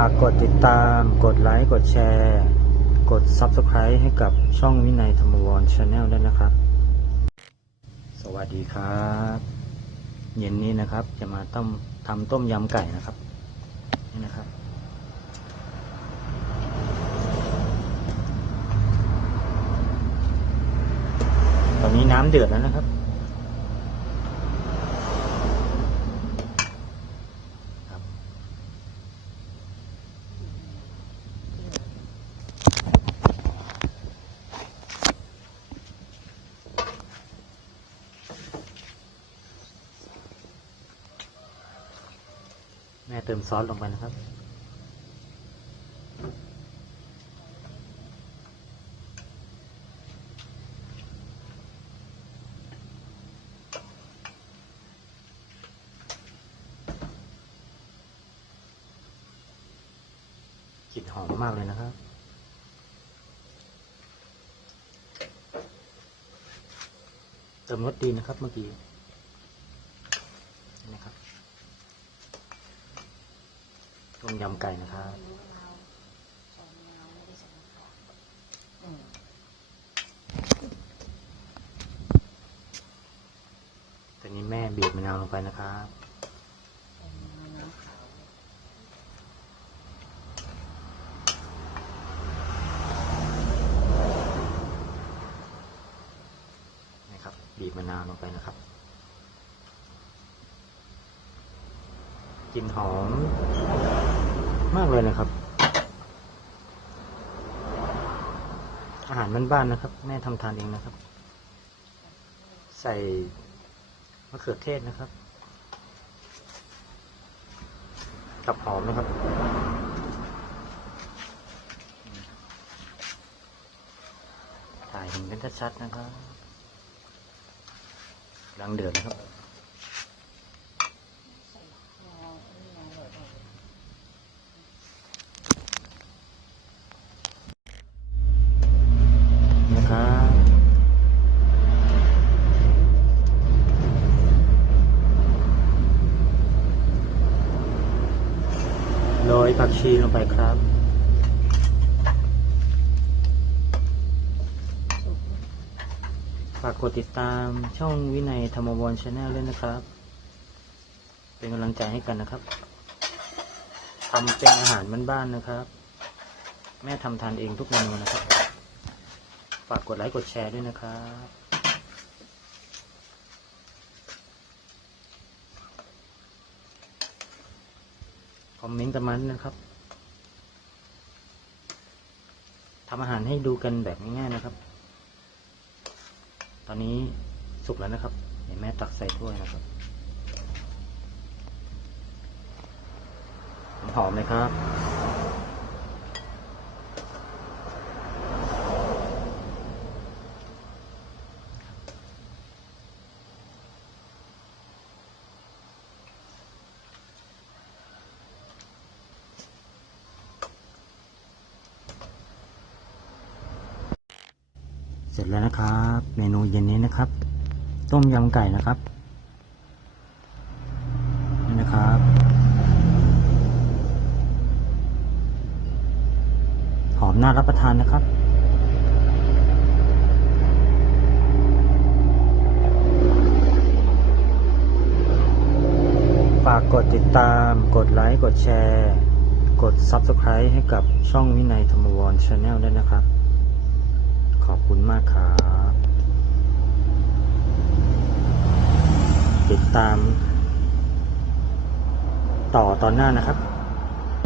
ฝากกดติดตาม กดไลค์ กดแชร์ กด Subscribe ให้กับช่องวินัยธรรมวรชาแนลด้วยนะครับ สวัสดีครับ เย็นนี้นะครับ จะมาต้มทำต้มยำไก่นะครับ นี่นะครับ ตอนนี้น้ำเดือดแล้วนะครับ ม่เติมซอสลงไปนะครับ กลิ่นหอมมากเลยนะครับเติมรสดีนะครับเมื่อกี้นี่นะครับ ต้มยำไก่นะครับตอนนี้แม่บีบมะนาวลงไปนะครับนะครับบีบมะนาวลงไปนะครับกลิ่นหอม มากเลยนะครับ อาหารบ้านๆนะครับ แม่ทำทานเองนะครับ ใส่มะเขือเทศนะครับ กับหอมนะครับถ่ายเห็นกันชัดๆนะครับกำลังเดือดนะครับนะครับโรยผัก ชีลงไปครับฝากกดติดตามช่องวินัยธรรมวรชาแนลด้วยนะครับ เป็นกำลังใจให้กันนะครับทำเป็นอาหารบ้านๆนะครับ แม่ทำทานเองทุกเมนูนะครับ ฝากกดไลค์กดแชร์ด้วยนะครับคอมเมนต์กันมาด้วยนะครับ ทำอาหารให้ดูกันแบบง่ายๆนะครับ ตอนนี้สุกแล้วนะครับ เดี๋ยวแม่ตักใส่ถ้วยนะครับ หอมเลยครับ เสร็จแล้วนะครับ เมนูเย็นนี้นะครับ ต้มยำไก่นะครับนี่นะครับ หอมน่ารับประทานนะครับฝากกดติดตาม กดไลค์ กดแชร์ กด Subscribe ให้กับช่องวินัยธรรมวรชาแนลด้วยนะครับ ขอบคุณมากครับติดตาม ต่อตอนหน้านะครับ